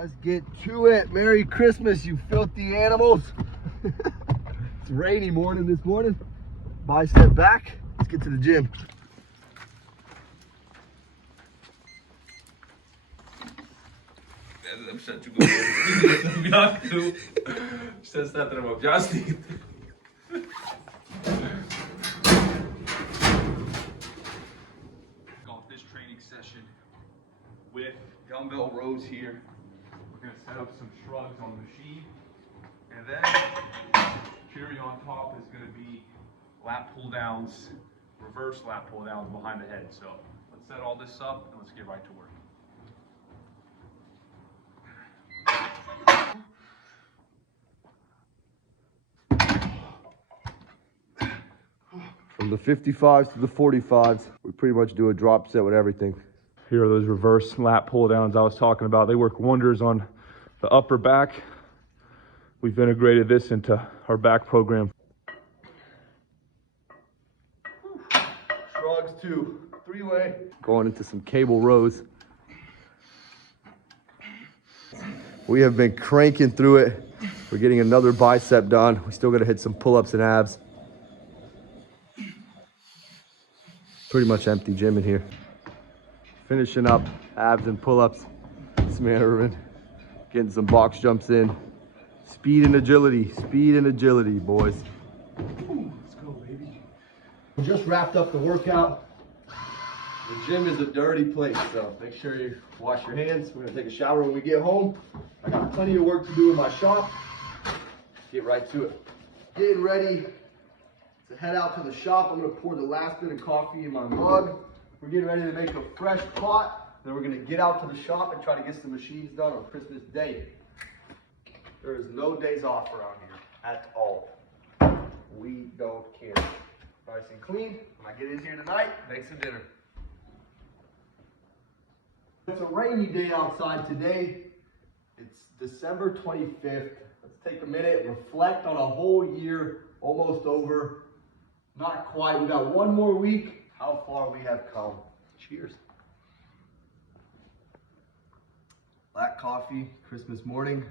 Let's get to it. Merry Christmas, you filthy animals. It's a rainy morning this morning. Bicep back. Let's get to the gym. Off this training session with dumbbell rows here. We're going to set up some shrugs on the machine, and then cherry on top is going to be lat pull downs, reverse lat pull downs behind the head. So let's set all this up and let's get right to work. From the 55s to the 45s, we pretty much do a drop set with everything. Here are those reverse lat pull downs I was talking about. They work wonders on the upper back. We've integrated this into our back program. Shrugs to 3-way. Going into some cable rows. We have been cranking through it. We're getting another bicep done. We still got to hit some pull-ups and abs. Pretty much empty gym in here. Finishing up abs and pull-ups. Smattering. Getting some box jumps in. Speed and agility, boys. Ooh, let's go, baby. We just wrapped up the workout. The gym is a dirty place, so make sure you wash your hands. We're gonna take a shower when we get home. I got plenty of work to do in my shop. Get right to it. Getting ready to head out to the shop. I'm gonna pour the last bit of coffee in my mug. We're getting ready to make a fresh pot. Then we're gonna get out to the shop and try to get some machines done on Christmas Day. There is no days off around here at all. We don't care. Nice and clean. When I get in here tonight, make some dinner. It's a rainy day outside today. It's December 25th. Let's take a minute and reflect on a whole year, almost over. Not quite. We got one more week. How far we have come. Cheers. Black coffee, Christmas morning.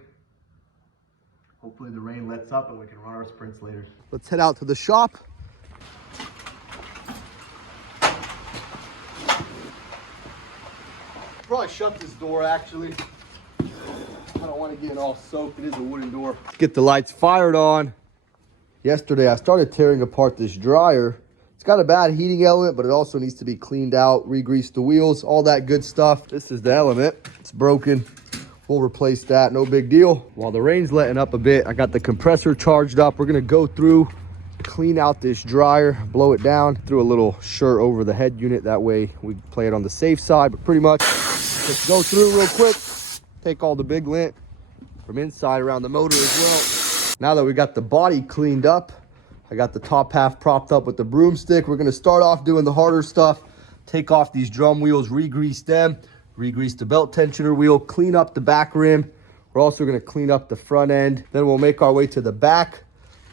Hopefully the rain lets up and we can run our sprints later. Let's head out to the shop. Probably shut this door actually. I don't want to get it all soaked. It is a wooden door. Let's get the lights fired on. Yesterday I started tearing apart this dryer. It's got a bad heating element, but it also needs to be cleaned out, re-grease the wheels, all that good stuff. This is the element. It's broken. We'll replace that, no big deal. While the rain's letting up a bit, I got the compressor charged up. We're gonna go through, clean out this dryer, blow it down, threw a little shirt over the head unit. That way we play it on the safe side, but pretty much let's go through real quick, take all the big lint from inside around the motor as well. Now that we got the body cleaned up, I got the top half propped up with the broomstick. We're gonna start off doing the harder stuff, take off these drum wheels, re-grease them, re-grease the belt tensioner wheel, clean up the back rim. We're also gonna clean up the front end. Then we'll make our way to the back.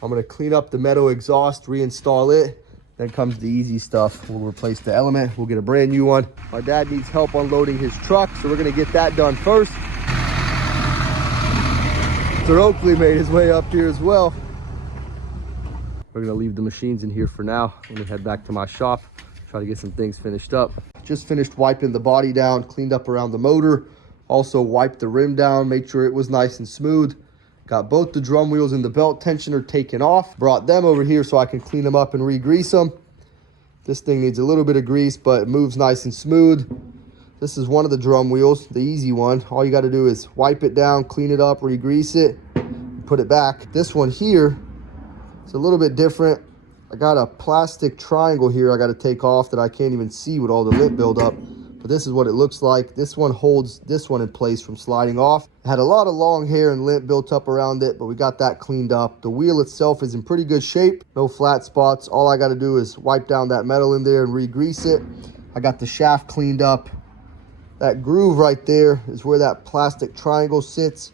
I'm gonna clean up the metal exhaust, reinstall it. Then comes the easy stuff. We'll replace the element. We'll get a brand new one. My dad needs help unloading his truck, so we're gonna get that done first. Mr. Oakley made his way up here as well. We're gonna leave the machines in here for now. I'm gonna head back to my shop, try to get some things finished up. Just finished wiping the body down, cleaned up around the motor. Also wiped the rim down, made sure it was nice and smooth. Got both the drum wheels and the belt tensioner taken off. Brought them over here so I can clean them up and re-grease them. This thing needs a little bit of grease, but it moves nice and smooth. This is one of the drum wheels, the easy one. All you gotta do is wipe it down, clean it up, re-grease it, put it back. This one here, it's a little bit different. I got a plastic triangle here I got to take off that I can't even see with all the lint buildup. But this is what it looks like. This one holds this one in place from sliding off. It had a lot of long hair and lint built up around it, but we got that cleaned up. The wheel itself is in pretty good shape. No flat spots. All I got to do is wipe down that metal in there and re-grease it. I got the shaft cleaned up. That groove right there is where that plastic triangle sits.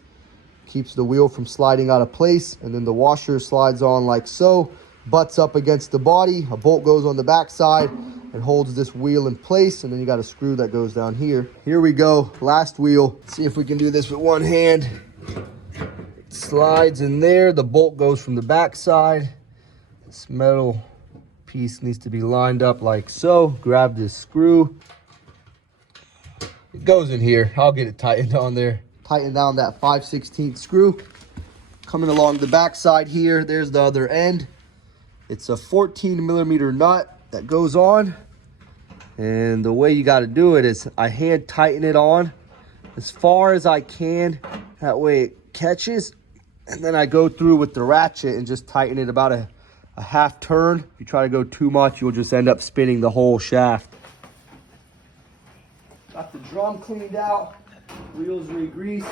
Keeps the wheel from sliding out of place. And then the washer slides on like so. Butts up against the body. A bolt goes on the back side. It holds this wheel in place, and then you got a screw that goes down here. Here we go, last wheel. Let's see if we can do this with one hand. It slides in there. The bolt goes from the back side. This metal piece needs to be lined up like so. Grab this screw. It goes in here. I'll get it tightened on there. Tighten down that 5/16 screw. Coming along the back side here, there's the other end. It's a 14mm nut that goes on. And the way you got to do it is I hand tighten it on as far as I can. That way it catches. And then I go through with the ratchet and just tighten it about a half turn. If you try to go too much, you'll just end up spinning the whole shaft. Got the drum cleaned out, wheels re-greased.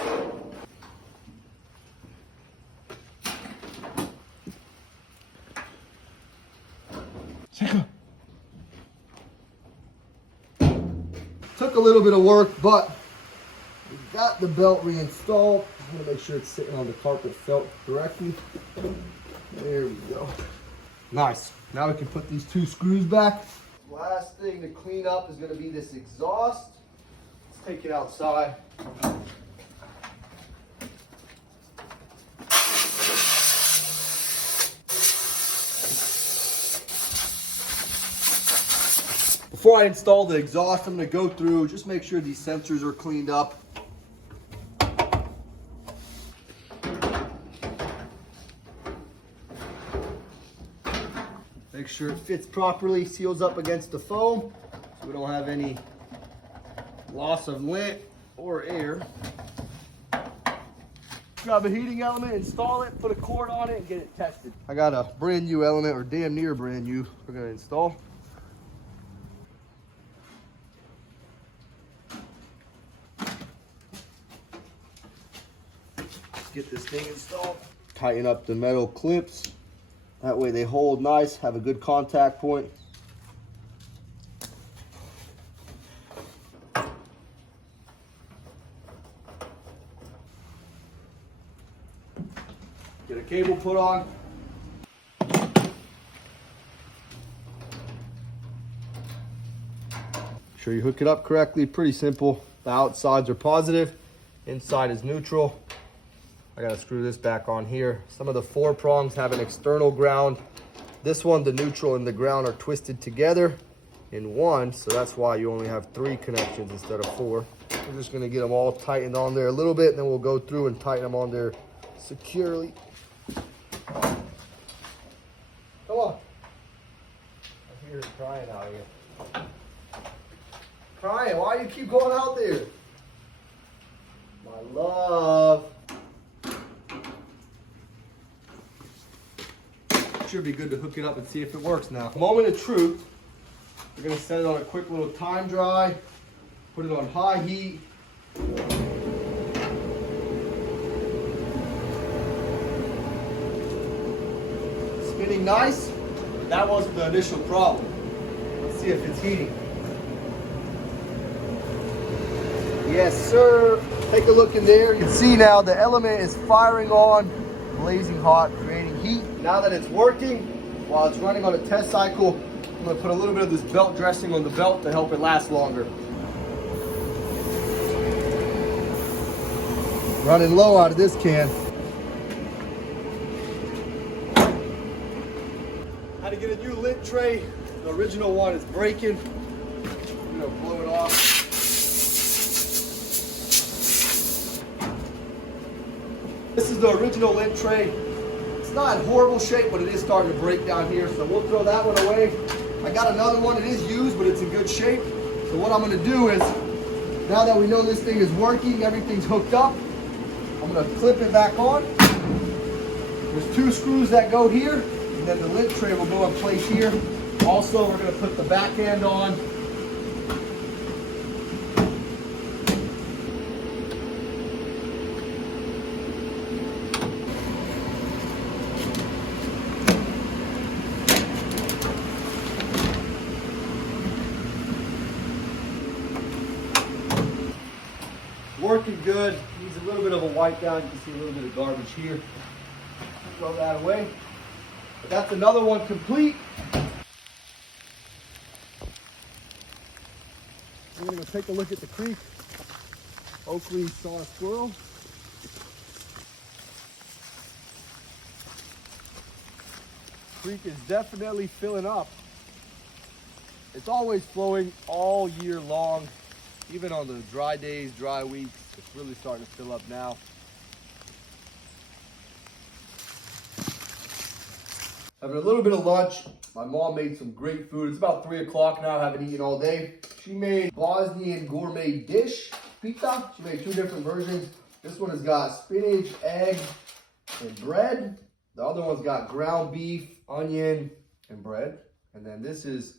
Took a little bit of work, but we got the belt reinstalled. I'm gonna make sure it's sitting on the carpet felt correctly. There we go. Nice. Now we can put these two screws back. Last thing to clean up is gonna be this exhaust. Let's take it outside. Before I install the exhaust, I'm going to go through, just make sure these sensors are cleaned up. Make sure it fits properly, seals up against the foam, so we don't have any loss of lint or air. Grab a heating element, install it, put a cord on it, and get it tested. I got a brand new element, or damn near brand new, we're going to install. Get this thing installed. Tighten up the metal clips. That way they hold nice, have a good contact point. Get a cable put on. Make sure you hook it up correctly. Pretty simple. The outsides are positive, inside is neutral. I gotta screw this back on here. Some of the 4 prongs have an external ground. This one, the neutral and the ground are twisted together in one, so that's why you only have 3 connections instead of 4. We're just gonna get them all tightened on there a little bit, and then we'll go through and tighten them on there securely. Come on. I hear it crying out here. Crying, why do you keep going out there? My love. Should be good to hook it up and see if it works now. Moment of truth. We're gonna set it on a quick little time dry. Put it on high heat. Spinning nice. That wasn't the initial problem. Let's see if it's heating. Yes, sir. Take a look in there. You can see now the element is firing on, blazing hot, creating heat. Now that it's working, while it's running on a test cycle, I'm going to put a little bit of this belt dressing on the belt to help it last longer. Running low out of this can. Had to get a new lint tray. The original one is breaking. I'm going to blow it off. This is the original lint tray. It's not in horrible shape, but it is starting to break down here, so we'll throw that one away. I got another one. It is used, but it's in good shape. So what I'm going to do is, now that we know this thing is working, everything's hooked up, I'm going to clip it back on. There's 2 screws that go here, and then the lint tray will go in place here. Also, we're going to put the back end on. Working good. Needs a little bit of a wipe down. You can see a little bit of garbage here. Throw that away. But that's another one complete. take a look at the creek. Hopefully he saw a squirrel. Creek is definitely filling up. It's always flowing all year long. Even on the dry days, dry weeks, it's really starting to fill up now. Having a little bit of lunch. My mom made some great food. It's about 3 o'clock now. I haven't eaten all day. She made Bosnian gourmet dish pizza. She made 2 different versions. This one has got spinach, egg, and bread. The other one's got ground beef, onion, and bread. And then this is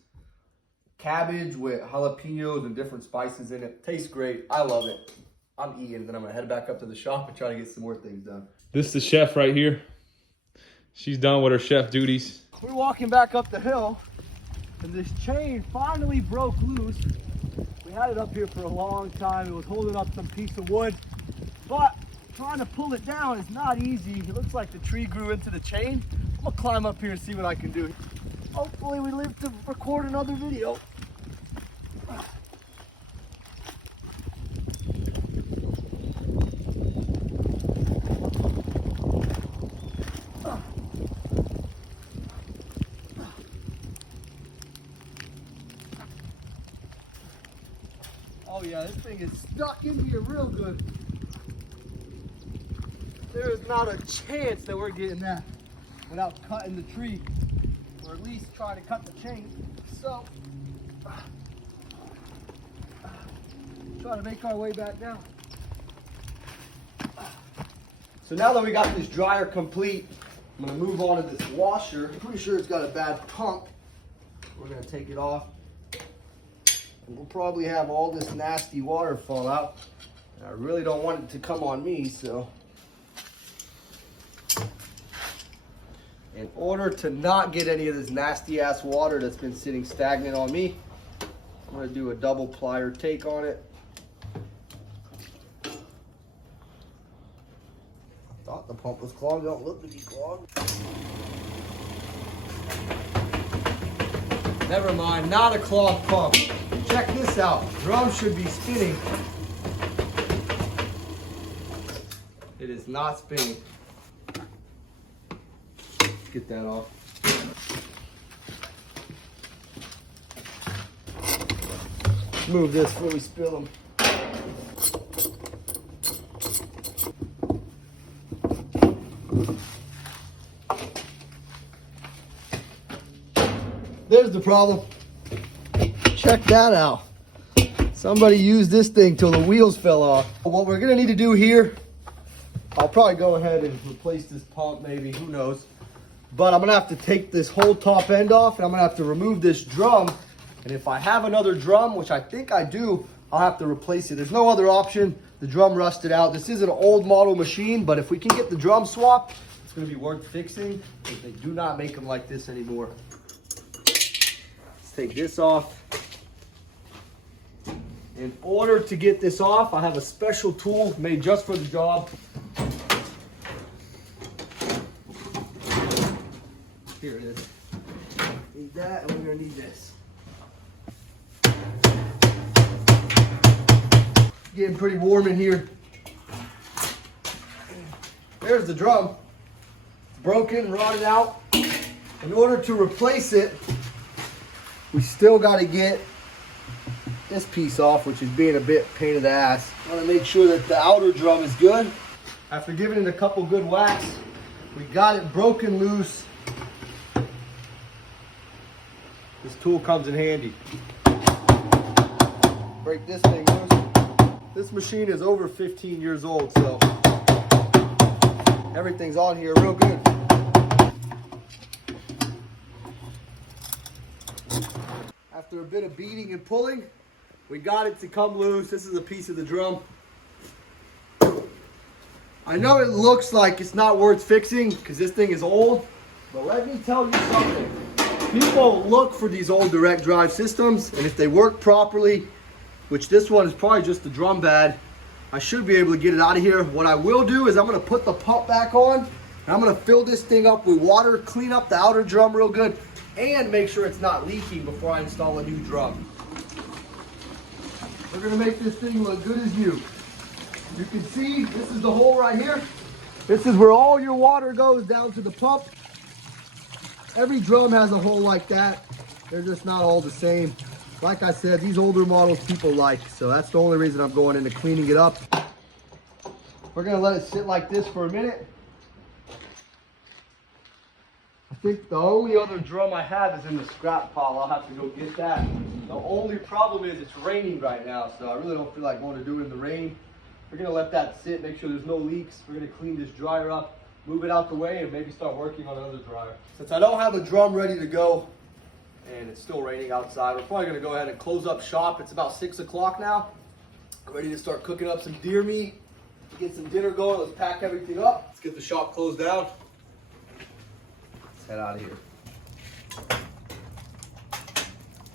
cabbage with jalapenos and different spices in it. Tastes great. I love it. I'm eating. Then I'm going to head back up to the shop and try to get some more things done. This is the chef right here. She's done with her chef duties. We're walking back up the hill, and this chain finally broke loose. We had it up here for a long time. It was holding up some piece of wood, but trying to pull it down is not easy. It looks like the tree grew into the chain. I'm gonna climb up here and see what I can do. Hopefully we live to record another video. Oh yeah, this thing is stuck in here real good. There is not a chance that we're getting that without cutting the tree, or at least trying to cut the chain. So, try to make our way back down. So now that we got this dryer complete, I'm gonna move on to this washer. I'm pretty sure it's got a bad pump. We're gonna take it off. We'll probably have all this nasty water fall out. And I really don't want it to come on me, so. In order to not get any of this nasty ass water that's been sitting stagnant on me, I'm gonna do a double plier take on it. Thought the pump was clogged, don't look to be clogged. Never mind, not a clogged pump. Check this out, drum should be spinning. It is not spinning. Get that off. Move this before we spill them. There's the problem. Check that out. Somebody used this thing till the wheels fell off. What we're gonna need to do here, I'll probably go ahead and replace this pump maybe, who knows. But I'm gonna have to take this whole top end off, and I'm gonna have to remove this drum. And if I have another drum, which I think I do, I'll have to replace it. There's no other option. The drum rusted out. This is an old model machine, but if we can get the drum swapped, it's gonna be worth fixing, because they do not make them like this anymore. Let's take this off. In order to get this off, I have a special tool made just for the job. Here it is. Need that, and we're gonna need this. Getting pretty warm in here. There's the drum. Broken, rotted out. In order to replace it, we still gotta get this piece off, which is being a bit pain in the ass. I want to make sure that the outer drum is good. After giving it a couple good whacks, we got it broken loose. This tool comes in handy. Break this thing loose. This machine is over 15 years old, so everything's on here real good. After a bit of beating and pulling, we got it to come loose. This is a piece of the drum. I know it looks like it's not worth fixing because this thing is old, but let me tell you something. People look for these old direct drive systems, and if they work properly, which this one is probably just the drum bad, I should be able to get it out of here. What I will do is I'm gonna put the pump back on, and I'm gonna fill this thing up with water, clean up the outer drum real good, and make sure it's not leaking before I install a new drum. We're gonna make this thing look good as new. You can see, this is the hole right here. This is where all your water goes down to the pump. Every drum has a hole like that. They're just not all the same. Like I said, these older models people like, so that's the only reason I'm going into cleaning it up. We're gonna let it sit like this for a minute. I think the only other drum I have is in the scrap pile. I'll have to go get that. The only problem is it's raining right now, so I really don't feel like going to do it in the rain. We're gonna let that sit, make sure there's no leaks. We're gonna clean this dryer up, move it out the way, and maybe start working on another dryer. Since I don't have a drum ready to go, and it's still raining outside, we're probably gonna go ahead and close up shop. It's about 6 o'clock now. I'm ready to start cooking up some deer meat, get some dinner going. Let's pack everything up. Let's get the shop closed down. Let's head out of here.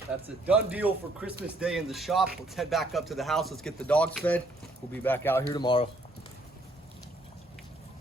That's a done deal for Christmas Day in the shop. Let's head back up to the house. Let's get the dogs fed. We'll be back out here tomorrow.